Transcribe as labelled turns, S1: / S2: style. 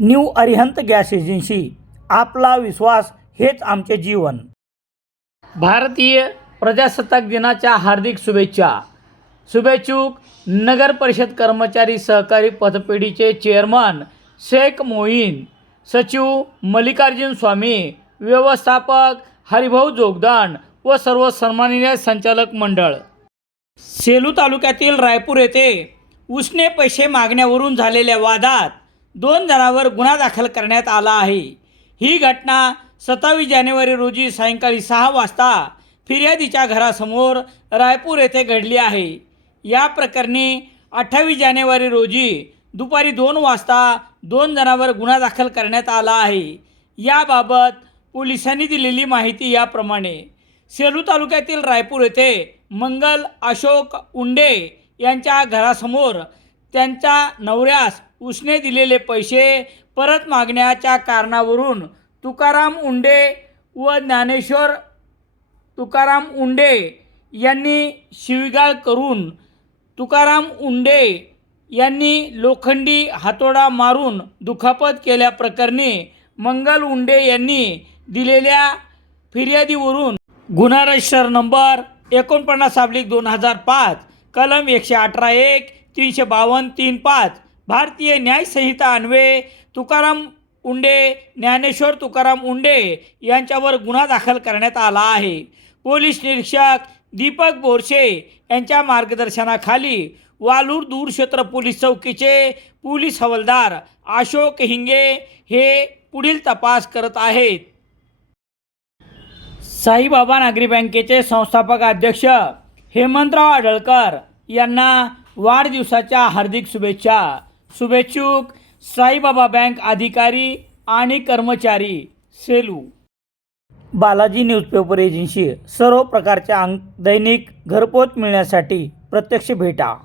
S1: New Arihant gas agency. आपला विश्वास हेच आमचे जीवन. भारतीय प्रजासत्ताक दिनाच्या हार्दिक शुभेच्छा. शुभेच्छुक नगर परिषद कर्मचारी सहकारी पतपेढीचे चेअरमन शेख मोईन सचिव मल्लिकार्जुन स्वामी व्यवस्थापक हरिभाऊ जोगदान व सर्व सन्माननीय संचालक मंडळ. सेलू तालुक्यातील रायपूर येथे उसने पैसे मागण्यावरून झालेल्या वादात दोन जणांवर गुन्हा दाखल करण्यात आला आहे. ही घटना सत्तावीस जानेवारी रोजी सायंकाळी सहा वाजता फिर्यादीच्या घरासमोर रायपूर येथे घडली आहे. या प्रकरणी अठ्ठावीस जानेवारी रोजी दुपारी दोन वाजता दोन जणांवर गुन्हा दाखल करण्यात आला आहे. याबाबत पोलिसांनी दिलेली माहिती याप्रमाणे. सेलू तालुक्यातील रायपूर येथे मंगल अशोक उंडे यांच्या घरासमोर त्यांच्या नवऱ्यास उसने दिलेले पैसे परत मागण्याच्या कारणावरून तुकाराम उंडे व ज्ञानेश्वर तुकाराम उंडे यांनी शिवीगाळ करून तुकाराम उंडे यांनी लोखंडी हातोडा मारून दुखापत केल्याप्रकरणी मंगल उंडे यांनी दिलेल्या फिर्यादीवरून गुन्हा रजिस्टर नंबर एकोणपन्नास अब्लिक दोन हजार पाच कलम एकशे अठरा एक तीनशे बावन्न तीन पाच भारतीय न्यायसंहिता अन्वये तुकाराम उंडे ज्ञानेश्वर तुकाराम उंडे यांच्यावर गुन्हा दाखल करण्यात आला आहे. पोलीस निरीक्षक दीपक बोरशे यांच्या मार्गदर्शनाखाली वालूर दूरक्षेत्र पोलीस चौकीचे पोलीस हवालदार अशोक हिंगे हे पुढील तपास करत आहेत. साईबाबा नागरी बँकेचे संस्थापक अध्यक्ष हेमंतराव आडळकर यांना वाढदिवसाच्या हार्दिक शुभेच्छा. शुभेच्छुक साईबाबा बँक अधिकारी आणि कर्मचारी सेलू. बालाजी न्यूजपेपर एजन्सी सर्व प्रकारच्या अंक दैनिक घरपोच मिळण्यासाठी प्रत्यक्ष भेटा.